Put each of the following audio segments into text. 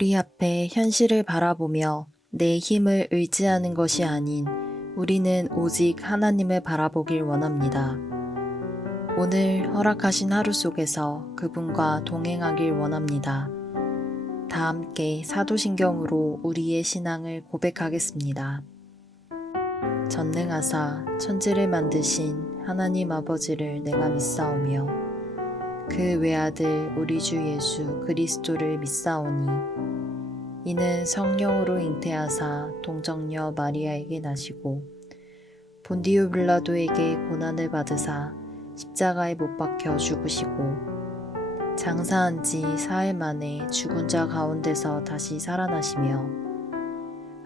우리 앞에 현실을 바라보며 내 힘을 의지하는 것이 아닌 우리는 오직 하나님을 바라보길 원합니다. 오늘 허락하신 하루 속에서 그분과 동행하길 원합니다. 다 함께 사도신경으로 우리의 신앙을 고백하겠습니다. 전능하사 천지를 만드신 하나님 아버지를 내가 믿사오며 그 외아들 우리 주 예수 그리스도를 믿사오니 이는 성령으로 잉태하사 동정녀 마리아에게 나시고 본디오 빌라도에게 고난을 받으사 십자가에 못 박혀 죽으시고 장사한 지 사흘 만에 죽은 자 가운데서 다시 살아나시며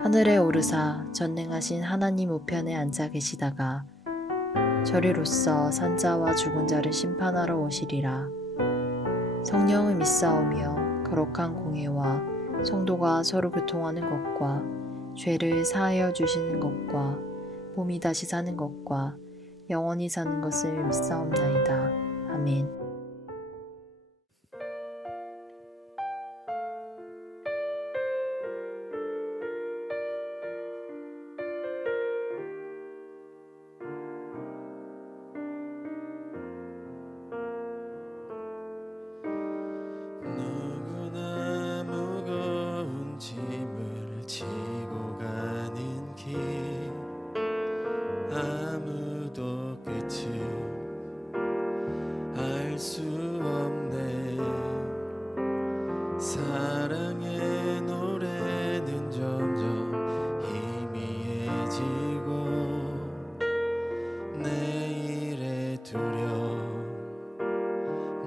하늘에 오르사 전능하신 하나님 우편에 앉아 계시다가 저리로서 산자와 죽은 자를 심판하러 오시리라. 성령을 믿사오며 거룩한 공회와 성도가 서로 교통하는 것과 죄를 사하여 주시는 것과 몸이 다시 사는 것과 영원히 사는 것을 믿사옵나이다. 아멘. 누구나 무거운 짐을 지고 가는 길 아무도 끝을 알 수 없네. 사랑의 노래는 점점 희미해지고 내일의 두려움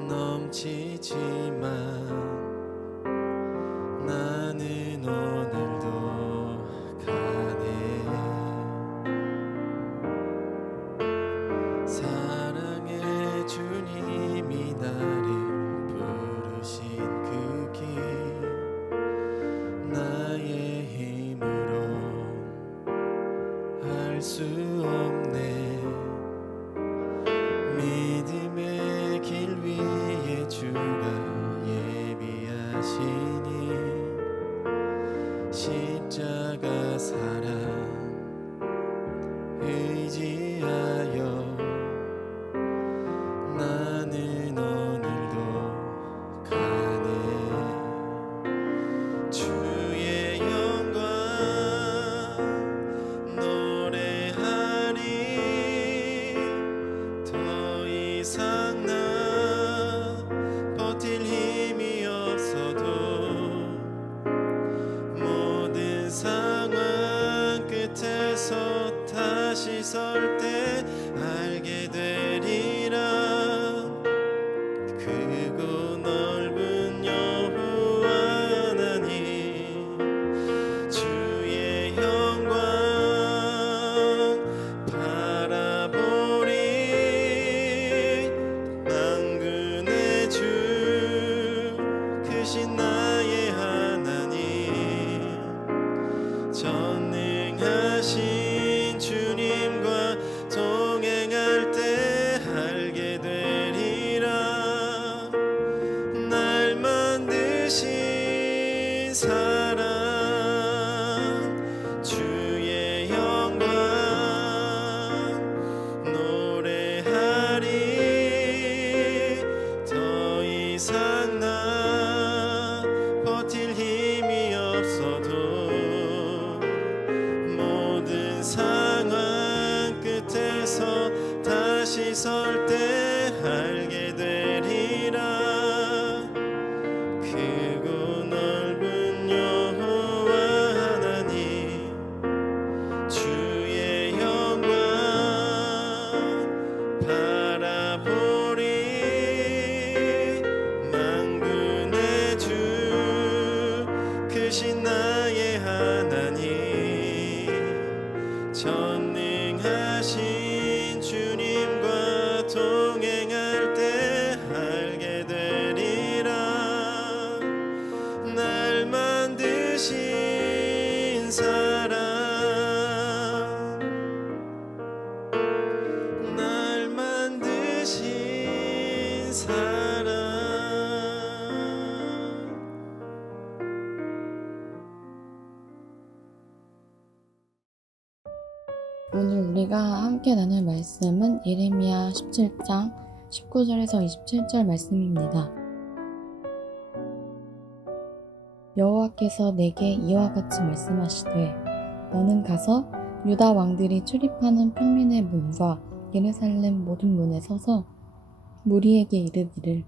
넘치지만 나는 오늘도 가네. 사랑의 주님이 나를 부르신 그 길 나의 힘으로 할 수 없네. 믿음의 길 위에 주가 예비하시니 십자가 사랑 의지하여 나는 오늘도 가네. 주의 영광 노래하리. 더 이상 나 버틸 힘이 없어도 모든 상황 끝에서 다시 설 때 알게 되리라. 크고 넓은 여호와 하나님 주의 영광 바라보리. 만군의 주 크신 나의 하나님 전능하신 주님과 동행할 때 알게 되리라. 날 만드신 사랑 주의 영광 노래하리. 더 이상 나 버틸 힘이 없어도 모든 상황 끝에서 다시 설 때 알게 되리라. 크고 넓은 여호와 하나님 주의 영광 바라보리. 만군의 주 크신 나의 하나님 전능하신 주님과 동행할 때 알게 되리라. 날 만드신 사랑 날 만드신 사랑 오늘 우리가 함께 나눌 말씀은 예레미야 17장 19절에서 27절 말씀입니다. 여호와께서 내게 이와 같이 말씀하시되 너는 가서 유다 왕들이 출입하는 평민의 문과 예루살렘 모든 문에 서서 무리에게 이르기를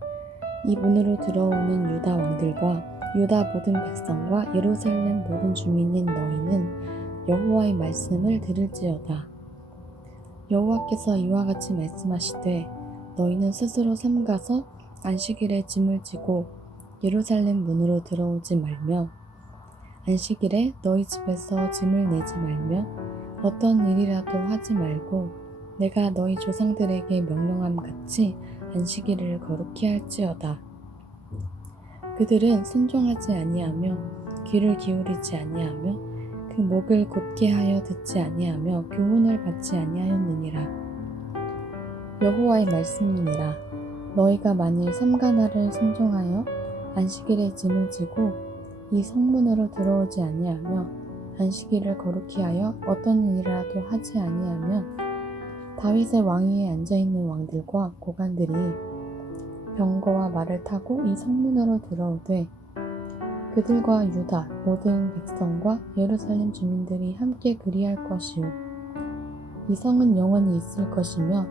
이 문으로 들어오는 유다 왕들과 유다 모든 백성과 예루살렘 모든 주민인 너희는 여호와의 말씀을 들을지어다. 여호와께서 이와 같이 말씀하시되 너희는 스스로 삼가서 안식일에 짐을 지고 예루살렘 문으로 들어오지 말며 안식일에 너희 집에서 짐을 내지 말며 어떤 일이라도 하지 말고 내가 너희 조상들에게 명령함 같이 안식일을 거룩히 할지어다. 그들은 순종하지 아니하며 귀를 기울이지 아니하며 그 목을 곧게 하여 듣지 아니하며 교훈을 받지 아니하였느니라. 여호와의 말씀이니라. 너희가 만일 삼가날을 순종하여 안식일에 짐을 지고 이 성문으로 들어오지 아니하며 안식일을 거룩히 하여 어떤 일이라도 하지 아니하면 다윗의 왕위에 앉아있는 왕들과 고관들이 병거와 말을 타고 이 성문으로 들어오되 그들과 유다 모든 백성과 예루살렘 주민들이 함께 그리할 것이요 이 성은 영원히 있을 것이며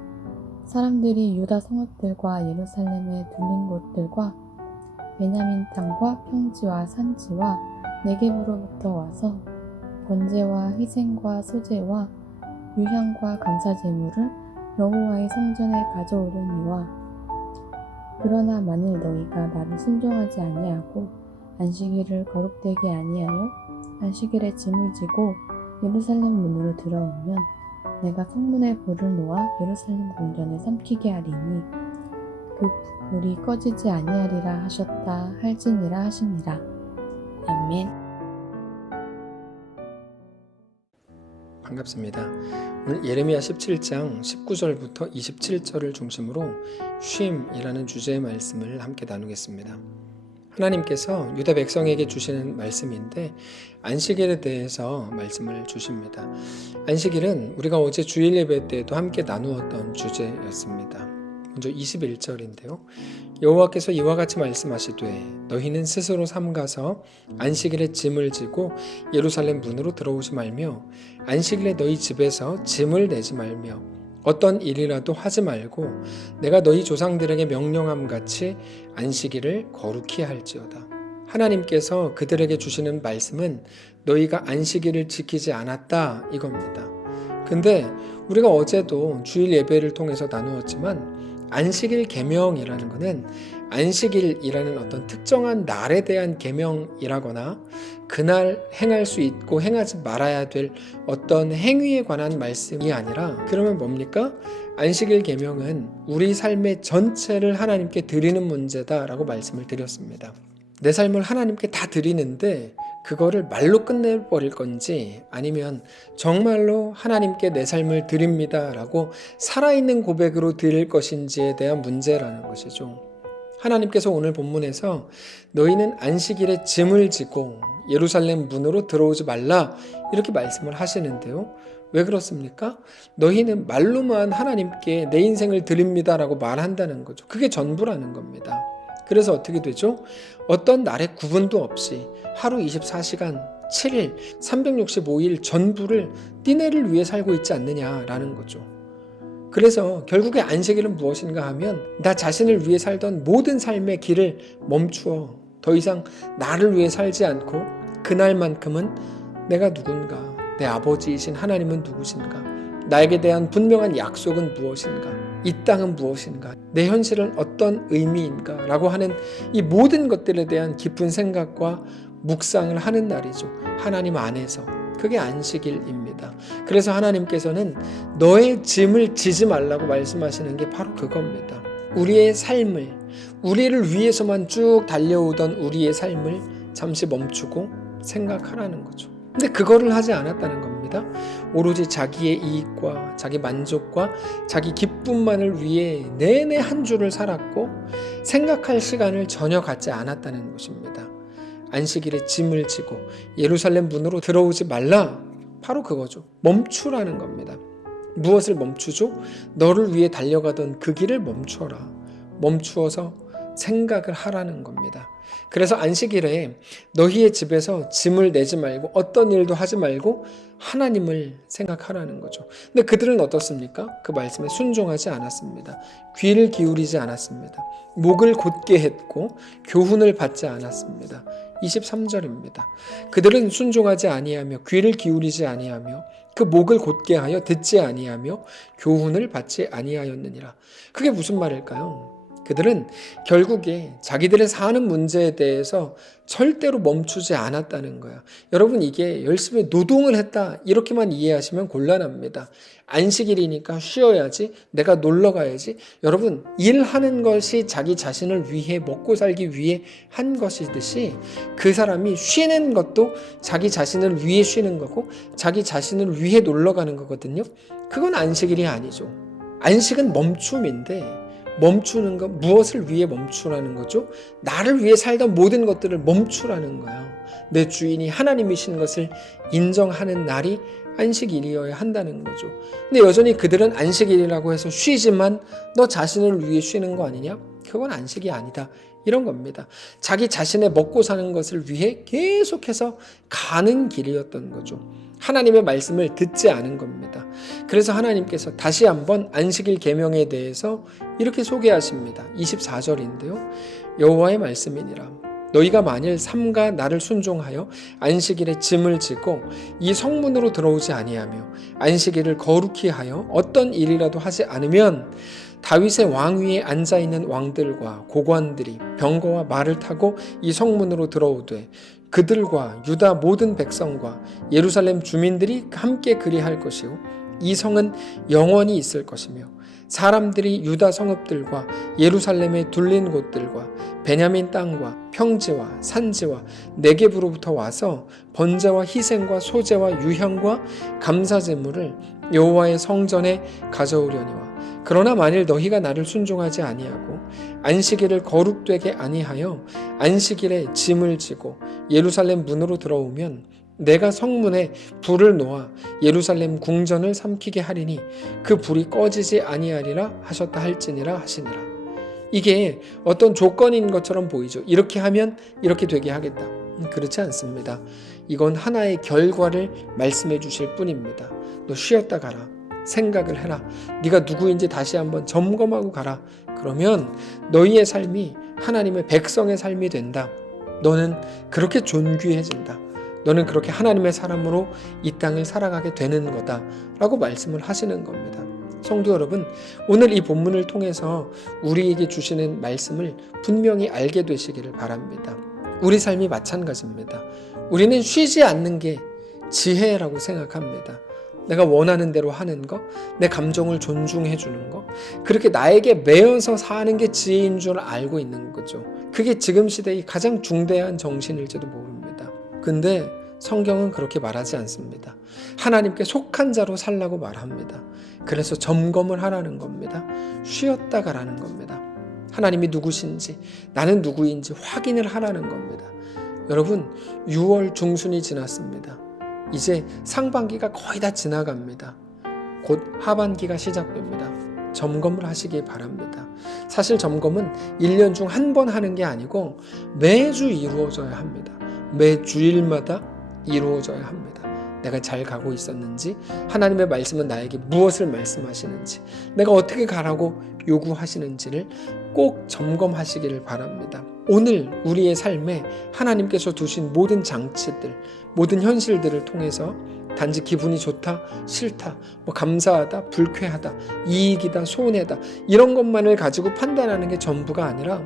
사람들이 유다 성읍들과 예루살렘의 둘린 곳들과 베냐민 땅과 평지와 산지와 네겝으로부터 와서 번제와 희생과 소제와 유향과 감사제물을 여호와의 성전에 가져오려니와 그러나 만일 너희가 나를 순종하지 아니하고 안식일을 거룩되게 아니하여 안식일에 짐을 지고 예루살렘 문으로 들어오면 내가 성문에 불을 놓아 예루살렘 궁전에 삼키게 하리니 그 불이 꺼지지 아니하리라 하셨다 할지니라 하시니라. 아멘. 반갑습니다. 오늘 예레미야 17장 19절부터 27절을 중심으로 쉼이라는 주제의 말씀을 함께 나누겠습니다. 하나님께서 유다 백성에게 주시는 말씀인데 안식일에 대해서 말씀을 주십니다. 안식일은 우리가 어제 주일 예배 때도 함께 나누었던 주제였습니다. 먼저 21절인데요. 여호와께서 이와 같이 말씀하시되 너희는 스스로 삼가서 안식일에 짐을 지고 예루살렘 문으로 들어오지 말며 안식일에 너희 집에서 짐을 내지 말며 어떤 일이라도 하지 말고 내가 너희 조상들에게 명령함 같이 안식일을 거룩히 할지어다. 하나님께서 그들에게 주시는 말씀은 너희가 안식일을 지키지 않았다 이겁니다. 근데 우리가 어제도 주일 예배를 통해서 나누었지만 안식일 계명이라는 것은 안식일이라는 어떤 특정한 날에 대한 계명이라거나 그날 행할 수 있고 행하지 말아야 될 어떤 행위에 관한 말씀이 아니라 그러면 뭡니까? 안식일 계명은 우리 삶의 전체를 하나님께 드리는 문제다라고 말씀을 드렸습니다. 내 삶을 하나님께 다 드리는데 그거를 말로 끝내버릴 건지 아니면 정말로 하나님께 내 삶을 드립니다라고 살아있는 고백으로 드릴 것인지에 대한 문제라는 것이죠. 하나님께서 오늘 본문에서 너희는 안식일에 짐을 지고 예루살렘 문으로 들어오지 말라 이렇게 말씀을 하시는데요. 왜 그렇습니까? 너희는 말로만 하나님께 내 인생을 드립니다라고 말한다는 거죠. 그게 전부라는 겁니다. 그래서 어떻게 되죠? 어떤 날의 구분도 없이 하루 24시간 7일 365일 전부를 띠내를 위해 살고 있지 않느냐라는 거죠. 그래서 결국에 안식일은 무엇인가 하면 나 자신을 위해 살던 모든 삶의 길을 멈추어 더 이상 나를 위해 살지 않고 그날만큼은 내가 누군가, 내 아버지이신 하나님은 누구신가, 나에게 대한 분명한 약속은 무엇인가, 이 땅은 무엇인가, 내 현실은 어떤 의미인가 라고 하는 이 모든 것들에 대한 깊은 생각과 묵상을 하는 날이죠. 하나님 안에서. 그게 안식일입니다. 그래서 하나님께서는 너의 짐을 지지 말라고 말씀하시는 게 바로 그겁니다. 우리의 삶을, 우리를 위해서만 쭉 달려오던 우리의 삶을 잠시 멈추고 생각하라는 거죠. 근데 그거를 하지 않았다는 겁니다. 오로지 자기의 이익과 자기 만족과 자기 기쁨만을 위해 내내 한 주를 살았고 생각할 시간을 전혀 갖지 않았다는 것입니다. 안식일에 짐을 지고 예루살렘 문으로 들어오지 말라 바로 그거죠. 멈추라는 겁니다. 무엇을 멈추죠? 너를 위해 달려가던 그 길을 멈춰라. 멈추어서 생각을 하라는 겁니다. 그래서 안식일에 너희의 집에서 짐을 내지 말고 어떤 일도 하지 말고 하나님을 생각하라는 거죠. 근데 그들은 어떻습니까? 그 말씀에 순종하지 않았습니다. 귀를 기울이지 않았습니다. 목을 곧게 했고 교훈을 받지 않았습니다. 23절입니다. 그들은 순종하지 아니하며 귀를 기울이지 아니하며 그 목을 곧게 하여 듣지 아니하며 교훈을 받지 아니하였느니라. 그게 무슨 말일까요? 그들은 결국에 자기들의 사는 문제에 대해서 절대로 멈추지 않았다는 거야. 여러분, 이게 열심히 노동을 했다 이렇게만 이해하시면 곤란합니다. 안식일이니까 쉬어야지, 내가 놀러 가야지. 여러분, 일하는 것이 자기 자신을 위해 먹고 살기 위해 한 것이듯이 그 사람이 쉬는 것도 자기 자신을 위해 쉬는 거고 자기 자신을 위해 놀러 가는 거거든요. 그건 안식일이 아니죠. 안식은 멈춤인데 멈추는 것, 무엇을 위해 멈추라는 거죠? 나를 위해 살던 모든 것들을 멈추라는 거야. 내 주인이 하나님이신 것을 인정하는 날이 안식일이어야 한다는 거죠. 근데 여전히 그들은 안식일이라고 해서 쉬지만 너 자신을 위해 쉬는 거 아니냐? 그건 안식이 아니다. 이런 겁니다. 자기 자신의 먹고 사는 것을 위해 계속해서 가는 길이었던 거죠. 하나님의 말씀을 듣지 않은 겁니다. 그래서 하나님께서 다시 한번 안식일 계명에 대해서 이렇게 소개하십니다. 24절인데요. 여호와의 말씀이니라. 너희가 만일 삼가 나를 순종하여 안식일에 짐을 지고 이 성문으로 들어오지 아니하며 안식일을 거룩히 하여 어떤 일이라도 하지 않으면 다윗의 왕위에 앉아있는 왕들과 고관들이 병거와 말을 타고 이 성문으로 들어오되 그들과 유다 모든 백성과 예루살렘 주민들이 함께 그리할 것이요 이 성은 영원히 있을 것이며 사람들이 유다 성읍들과 예루살렘에 둘린 곳들과 베냐민 땅과 평지와 산지와 네겝으로부터 와서 번제와 희생과 소제와 유향과 감사제물을 여호와의 성전에 가져오려니와 그러나 만일 너희가 나를 순종하지 아니하고 안식일을 거룩되게 아니하여 안식일에 짐을 지고 예루살렘 문으로 들어오면 내가 성문에 불을 놓아 예루살렘 궁전을 삼키게 하리니 그 불이 꺼지지 아니하리라 하셨다 할지니라 하시니라. 이게 어떤 조건인 것처럼 보이죠. 이렇게 하면 이렇게 되게 하겠다. 그렇지 않습니다. 이건 하나의 결과를 말씀해 주실 뿐입니다. 너 쉬었다 가라. 생각을 해라. 네가 누구인지 다시 한번 점검하고 가라. 그러면 너희의 삶이 하나님의 백성의 삶이 된다. 너는 그렇게 존귀해진다. 너는 그렇게 하나님의 사람으로 이 땅을 살아가게 되는 거다 라고 말씀을 하시는 겁니다. 성도 여러분, 오늘 이 본문을 통해서 우리에게 주시는 말씀을 분명히 알게 되시기를 바랍니다. 우리 삶이 마찬가지입니다. 우리는 쉬지 않는 게 지혜라고 생각합니다. 내가 원하는 대로 하는 거, 내 감정을 존중해 주는 거, 그렇게 나에게 매여서 사는 게 지혜인 줄 알고 있는 거죠. 그게 지금 시대의 가장 중대한 정신일지도 모릅니다. 근데 성경은 그렇게 말하지 않습니다. 하나님께 속한 자로 살라고 말합니다. 그래서 점검을 하라는 겁니다. 쉬었다 가라는 겁니다. 하나님이 누구신지, 나는 누구인지 확인을 하라는 겁니다. 여러분, 6월 중순이 지났습니다. 이제 상반기가 거의 다 지나갑니다. 곧 하반기가 시작됩니다. 점검을 하시기 바랍니다. 사실 점검은 1년 중 한 번 하는 게 아니고 매주 이루어져야 합니다. 매 주일마다 이루어져야 합니다. 내가 잘 가고 있었는지, 하나님의 말씀은 나에게 무엇을 말씀하시는지, 내가 어떻게 가라고 요구하시는지를 꼭 점검하시기를 바랍니다. 오늘 우리의 삶에 하나님께서 두신 모든 장치들, 모든 현실들을 통해서 단지 기분이 좋다, 싫다, 감사하다, 불쾌하다, 이익이다, 손해다 이런 것만을 가지고 판단하는 게 전부가 아니라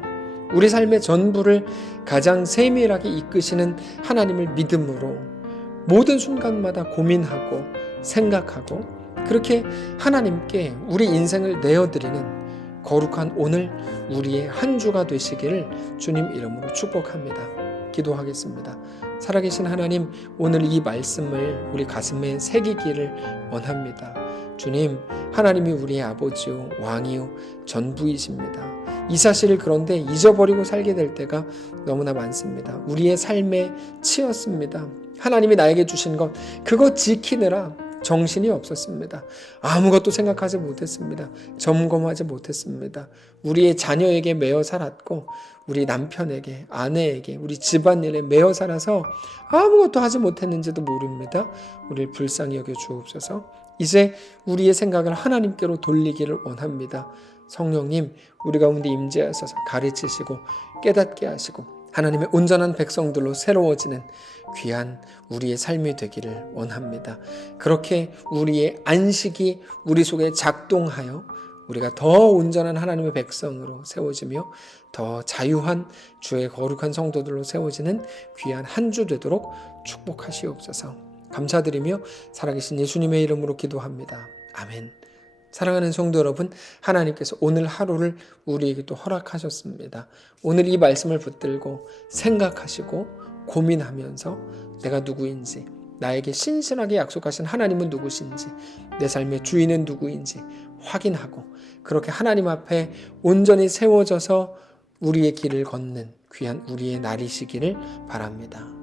우리 삶의 전부를 가장 세밀하게 이끄시는 하나님을 믿음으로 모든 순간마다 고민하고 생각하고 그렇게 하나님께 우리 인생을 내어드리는 거룩한 오늘 우리의 한 주가 되시기를 주님 이름으로 축복합니다. 기도하겠습니다. 살아계신 하나님, 오늘 이 말씀을 우리 가슴에 새기기를 원합니다. 주님, 하나님이 우리의 아버지요 왕이요 전부이십니다. 이 사실을 그런데 잊어버리고 살게 될 때가 너무나 많습니다. 우리의 삶에 치였습니다. 하나님이 나에게 주신 것, 그거 지키느라 정신이 없었습니다. 아무것도 생각하지 못했습니다. 점검하지 못했습니다. 우리의 자녀에게 매여 살았고, 우리 남편에게, 아내에게, 우리 집안일에 매여 살아서 아무것도 하지 못했는지도 모릅니다. 우리를 불쌍히 여겨 주옵소서. 이제 우리의 생각을 하나님께로 돌리기를 원합니다. 성령님, 우리 가운데 임재하셔서 가르치시고 깨닫게 하시고 하나님의 온전한 백성들로 새로워지는 귀한 우리의 삶이 되기를 원합니다. 그렇게 우리의 안식이 우리 속에 작동하여 우리가 더 온전한 하나님의 백성으로 세워지며 더 자유한 주의 거룩한 성도들로 세워지는 귀한 한 주 되도록 축복하시옵소서. 감사드리며 살아계신 예수님의 이름으로 기도합니다. 아멘. 사랑하는 성도 여러분, 하나님께서 오늘 하루를 우리에게도 허락하셨습니다. 오늘 이 말씀을 붙들고 생각하시고 고민하면서 내가 누구인지, 나에게 신실하게 약속하신 하나님은 누구신지, 내 삶의 주인은 누구인지 확인하고 그렇게 하나님 앞에 온전히 세워져서 우리의 길을 걷는 귀한 우리의 날이시기를 바랍니다.